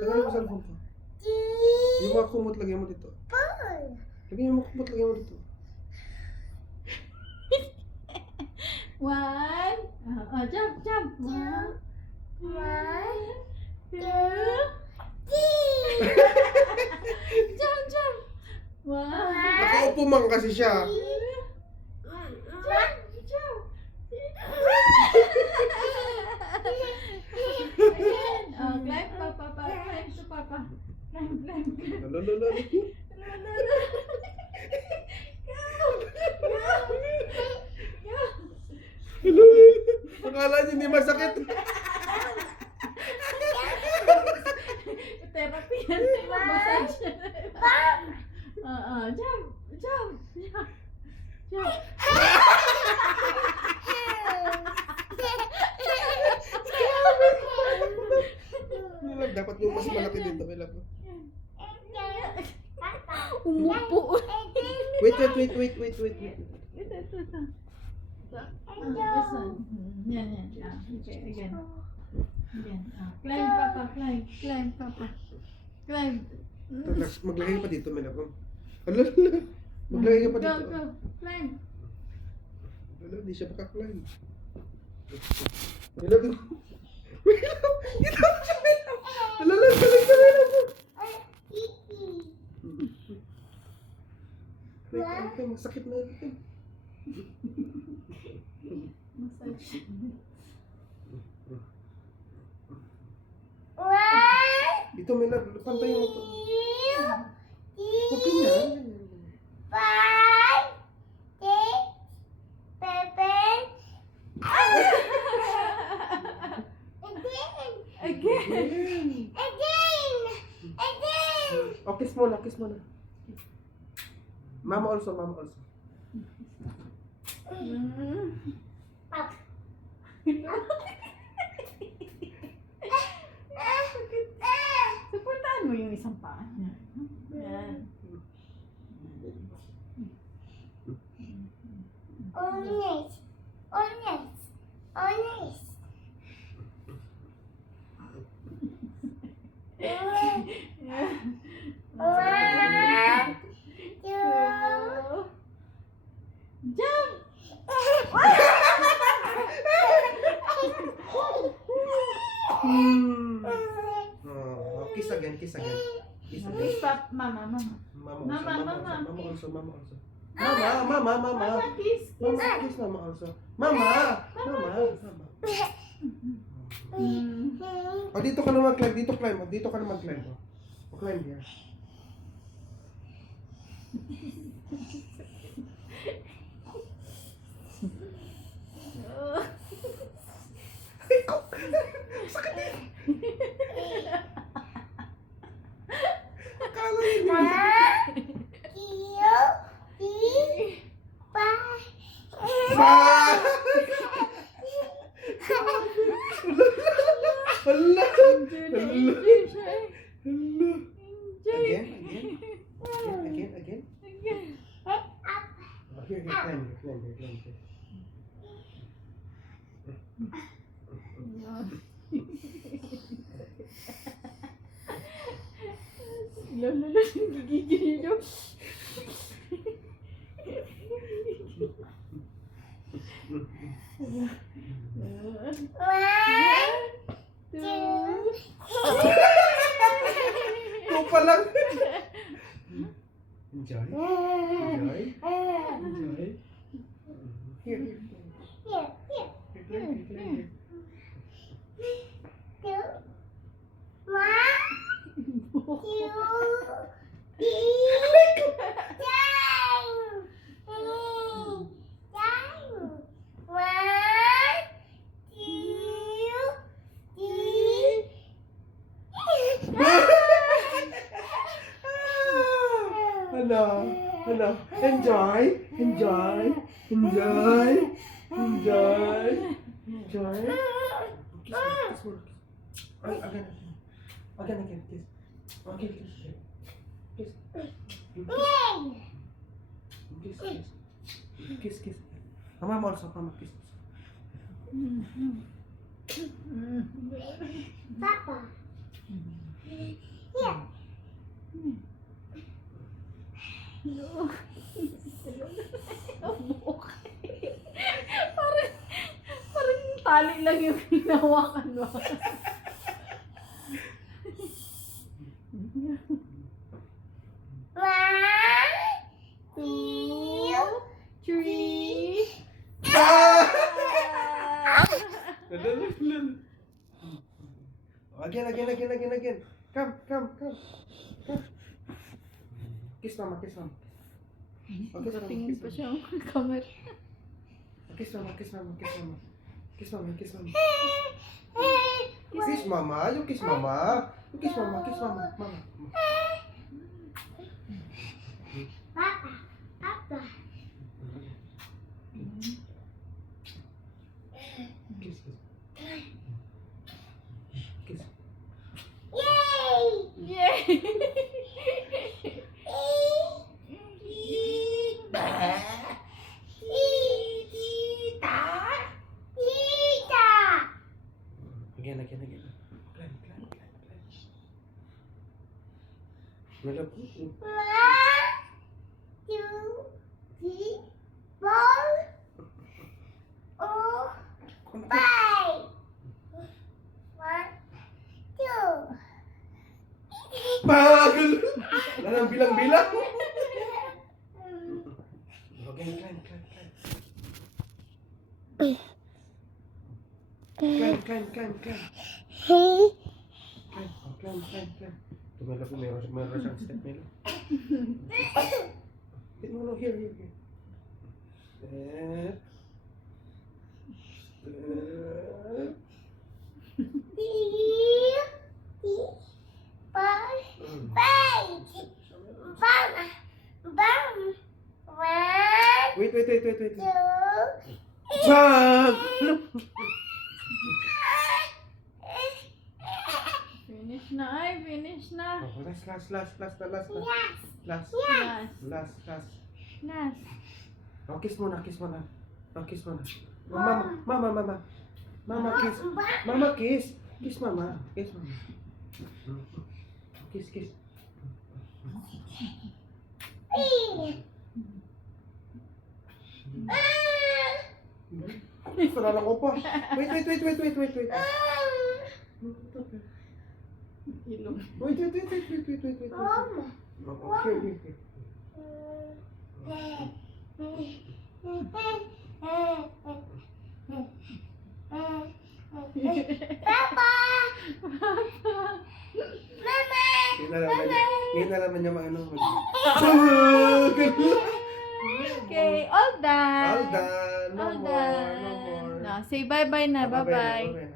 Tagalin mo cellphone ko. Yung mga kumot, lagyan mo dito. Lagyan mo kumot, lagyan mo dito. One. Jump, jump. One, two, jump, jump. One. Nakaupo man kasi siya. Jump, jump. Again. Climb, Papa. Climb to Papa. Climb, climb, climb. Lalo. Akala niya hindi masakit. Therapy yan. Massage. Jump, jump, jump. Jump. Nilag, dapat yung mas malaki dito. Nilag. Umupo. Wait. Yan. Okay, again. Climb, Papa. Climb, Papa. Climb. Maglagay ka pa dito, Milag. Lalo. Maglagay ka pa dito. Go. Climb. Lalo, di siya makaklaim. Milag. Ito siya, Milag. Lalo, galing. Wait, masakit na ito. Massage. Dito, Milag. Pantayin mo ito. Huwag ganyan. Again. Oh, kiss mo na. Mama also. Supportahan mo yung isang paa niya. Yan. Jump! Oh, kiss again. Kiss Papa. Mama. Mama also. Mama, Mama, kiss. kiss Mama also. Mama. Oh, dito ka naman climb. Dito ka naman climb. Oh, climb here. Sakit eh. Akala yun. Hala. Enjoy siya eh. Hala. Enjoy. Again. Oh, here, climb. Lolo, gigigil yun. Ito pa lang. Enjoy. Here. Hello. Enjoy. Kiss mo. Again. Kiss. Okay, kiss. Mama also, kiss. Papa. Hello. Ang buhok. parang, parang tali lang yung hinawakan mo. Two, three. Again. Come. Kiss mama. Okay, Tingin pa siya ang camera. Kiss mama. Kiss mama. Kiss mama. You kiss mama. Mama. Papa. Kiss. Kiss. Yay! Again. Climb. Melap. Bagal. Nanang bilang-bilang. Okay, climb. Climb. Climb. Tumelo ko, meron siyang step, Melo. No, here. Step. Wait. Jump! Finish na. Oh, last. Last. Oh, kiss muna. Mama, kiss. Mama, kiss. Kiss mama. Kiss. Sarala ko pa. Wait. Ilong. Wait. Okay. Ngayon na naman niya maano. Okay, all done. All done. No All more. done. No, say bye-bye na. Bye-bye.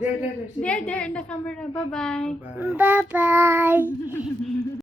There. There, in the camera. Bye-bye. Bye. Bye-bye.